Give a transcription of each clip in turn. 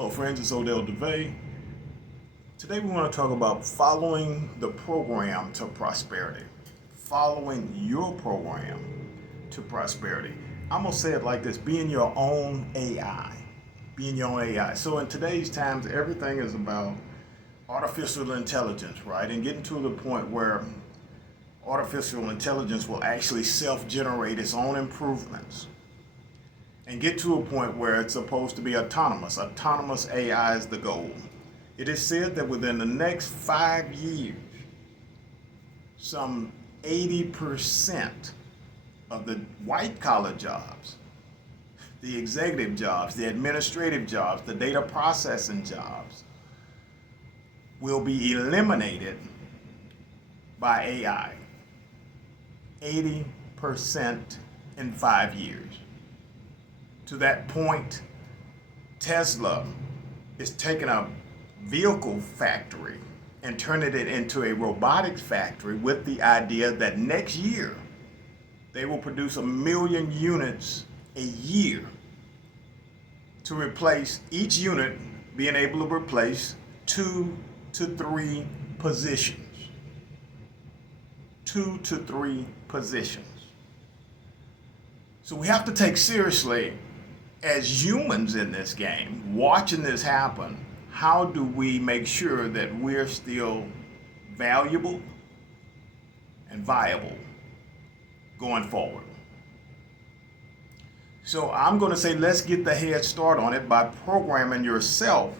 Hello friends, it's Odell DeVay. Today we want to talk about following the program to prosperity. Following your program to prosperity. I'm going to say it like this, being your own AI. Being your own AI. So in today's times, everything is about artificial intelligence, right? And getting to the point where artificial intelligence will actually self-generate its own improvements and get to a point where it's supposed to be autonomous. Autonomous AI is the goal. It is said that within the next 5 years, some 80% of the white collar jobs, the executive jobs, the administrative jobs, the data processing jobs will be eliminated by AI. 80% in 5 years. To that point, Tesla is taking a vehicle factory and turning it into a robotics factory with the idea that next year they will produce 1 million units a year to replace each unit being able to replace 2 to 3 positions. 2 to 3 positions. So we have to take seriously, as humans in this game, watching this happen, how do we make sure that we're still valuable and viable going forward? So I'm going to say let's get the head start on it by programming yourself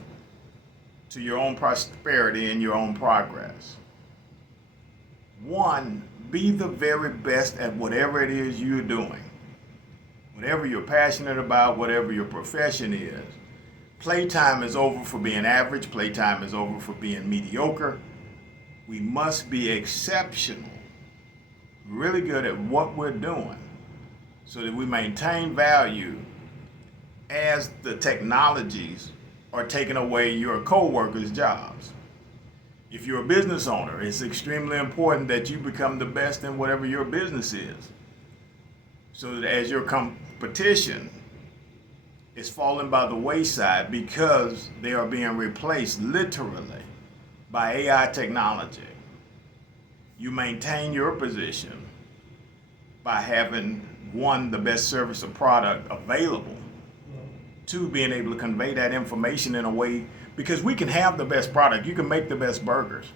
to your own prosperity and your own progress. 1, be the very best at whatever it is you're doing. Whatever you're passionate about, whatever your profession is. Playtime is over for being average. Playtime is over for being mediocre. We must be exceptional, really good at what we're doing so that we maintain value as the technologies are taking away your co-workers' jobs. If you're a business owner, it's extremely important that you become the best in whatever your business is, so that as your competition is falling by the wayside because they are being replaced literally by AI technology, you maintain your position by having, 1, the best service or product available, 2, being able to convey that information in a way, because we can have the best product, you can make the best burgers,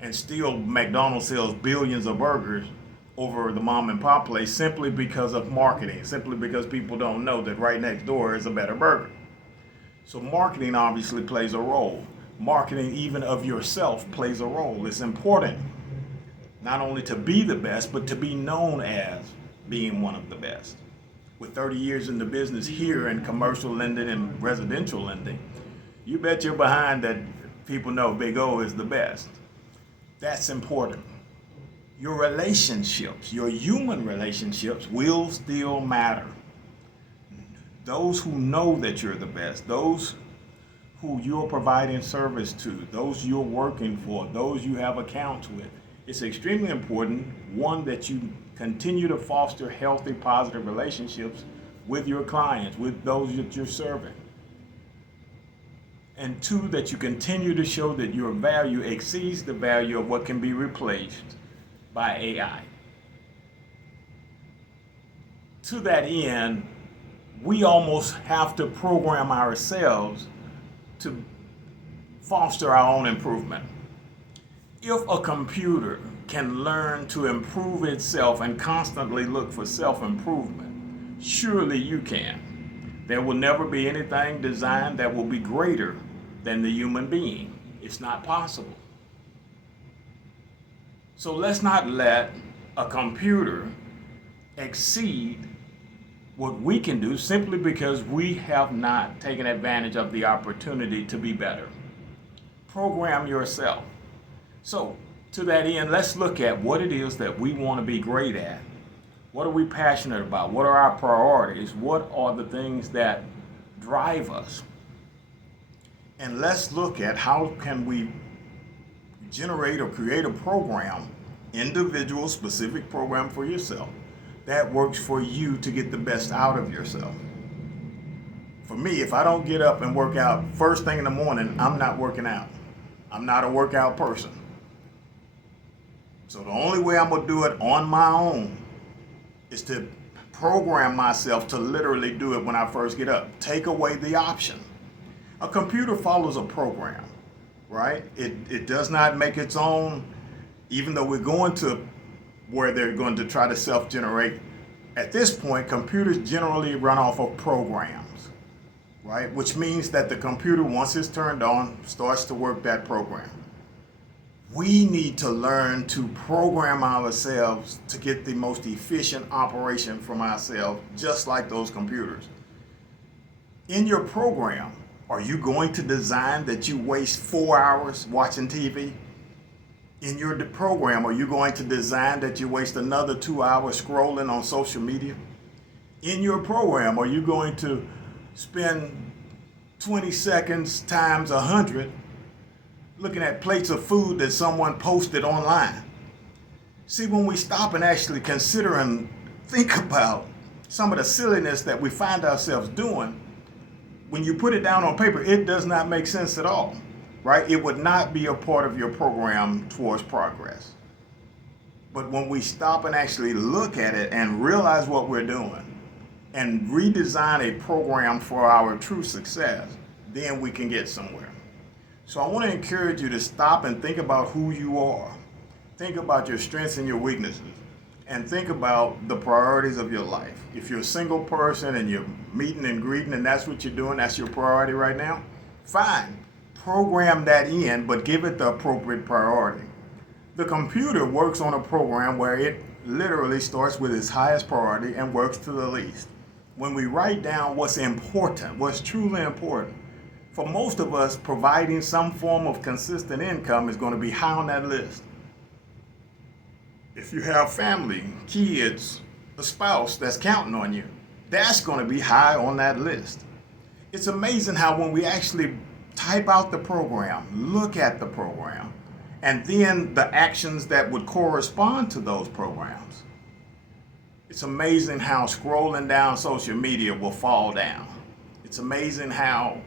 and still McDonald's sells billions of burgers over the mom and pop place simply because of marketing, simply because people don't know that right next door is a better burger. So marketing obviously plays a role. Marketing even of yourself plays a role. It's important not only to be the best, but to be known as being one of the best. With 30 years in the business here in commercial lending and residential lending, you bet your behind that people know Big O is the best. That's important. Your relationships, your human relationships will still matter. Those who know that you're the best, those who you're providing service to, those you're working for, those you have accounts with, it's extremely important, 1, that you continue to foster healthy, positive relationships with your clients, with those that you're serving. And 2, that you continue to show that your value exceeds the value of what can be replaced by AI. To that end, we almost have to program ourselves to foster our own improvement. If a computer can learn to improve itself and constantly look for self-improvement, surely you can. There will never be anything designed that will be greater than the human being. It's not possible. So let's not let a computer exceed what we can do simply because we have not taken advantage of the opportunity to be better. Program yourself. So to that end, let's look at what it is that we want to be great at. What are we passionate about? What are our priorities? What are the things that drive us? And let's look at how can we generate or create a program, individual specific program for yourself that works for you to get the best out of yourself. For me, if I don't get up and work out first thing in the morning, I'm not working out. I'm not a workout person. So the only way I'm going to do it on my own is to program myself to literally do it when I first get up. Take away the option. A computer follows a program, right? It does not make its own, even though we're going to where they're going to try to self-generate. At this point, computers generally run off of programs, right? Which means that the computer, once it's turned on, starts to work that program. We need to learn to program ourselves to get the most efficient operation from ourselves, just like those computers. In your program, are you going to design that you waste 4 hours watching TV? In your program, are you going to design that you waste another 2 hours scrolling on social media? In your program, are you going to spend 20 seconds times 100 looking at plates of food that someone posted online? See, when we stop and actually consider and think about some of the silliness that we find ourselves doing, when you put it down on paper, it does not make sense at all, right? It would not be a part of your program towards progress. But when we stop and actually look at it and realize what we're doing and redesign a program for our true success, then we can get somewhere. So I want to encourage you to stop and think about who you are. Think about your strengths and your weaknesses. And think about the priorities of your life. If you're a single person and you're meeting and greeting and that's what you're doing, that's your priority right now, fine. Program that in, but give it the appropriate priority. The computer works on a program where it literally starts with its highest priority and works to the least. When we write down what's important, what's truly important, for most of us, providing some form of consistent income is going to be high on that list. If you have family, kids, a spouse that's counting on you, that's going to be high on that list. It's amazing how when we actually type out the program, look at the program, and then the actions that would correspond to those programs, it's amazing how scrolling down social media will fall down. It's amazing how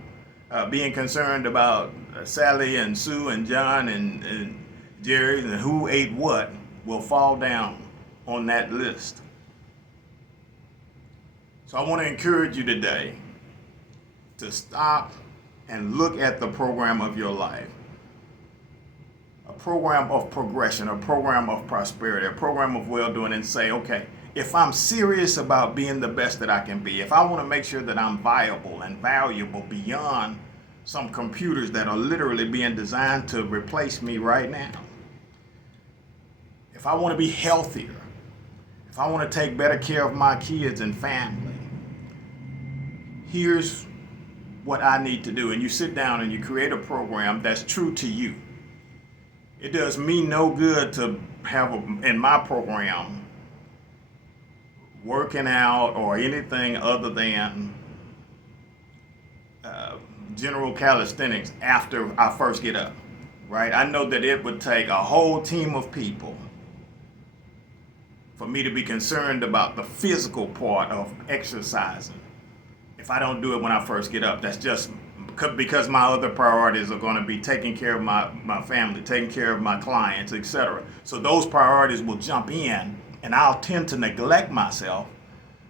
being concerned about Sally and Sue and John and Jerry and who ate what will fall down on that list. So I want to encourage you today to stop and look at the program of your life. A program of progression, a program of prosperity, a program of well-doing, and say, okay, if I'm serious about being the best that I can be, if I want to make sure that I'm viable and valuable beyond some computers that are literally being designed to replace me right now, if I want to be healthier, if I want to take better care of my kids and family, here's what I need to do. And you sit down and you create a program that's true to you. It does me no good to have in my program working out or anything other than general calisthenics after I first get up, right? I know that it would take a whole team of people for me to be concerned about the physical part of exercising. If I don't do it when I first get up, that's just because my other priorities are going to be taking care of my family, taking care of my clients, etc. So those priorities will jump in, and I'll tend to neglect myself,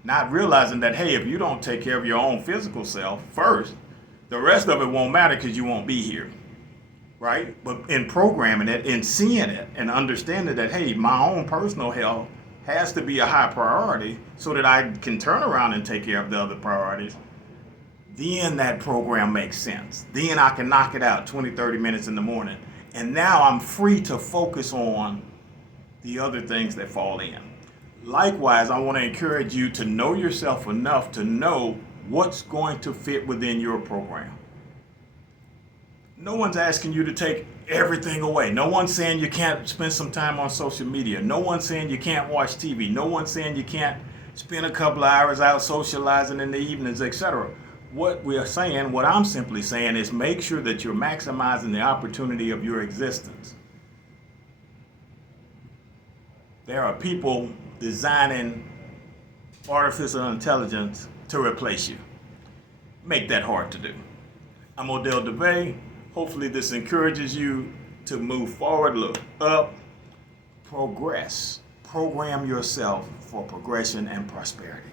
not realizing that, hey, if you don't take care of your own physical self first, the rest of it won't matter because you won't be here, right? But in programming it, in seeing it, and understanding that, hey, my own personal health has to be a high priority so that I can turn around and take care of the other priorities, then that program makes sense. Then I can knock it out 20, 30 minutes in the morning. And now I'm free to focus on the other things that fall in. Likewise, I want to encourage you to know yourself enough to know what's going to fit within your program. No one's asking you to take everything away. No one's saying you can't spend some time on social media. No one's saying you can't watch TV. No one's saying you can't spend a couple of hours out socializing in the evenings, etc. What we're saying, what I'm simply saying is make sure that you're maximizing the opportunity of your existence. There are people designing artificial intelligence to replace you. make that hard to do. I'm Odell DeVay. Hopefully this encourages you to move forward, look up, progress. Program yourself for progression and prosperity.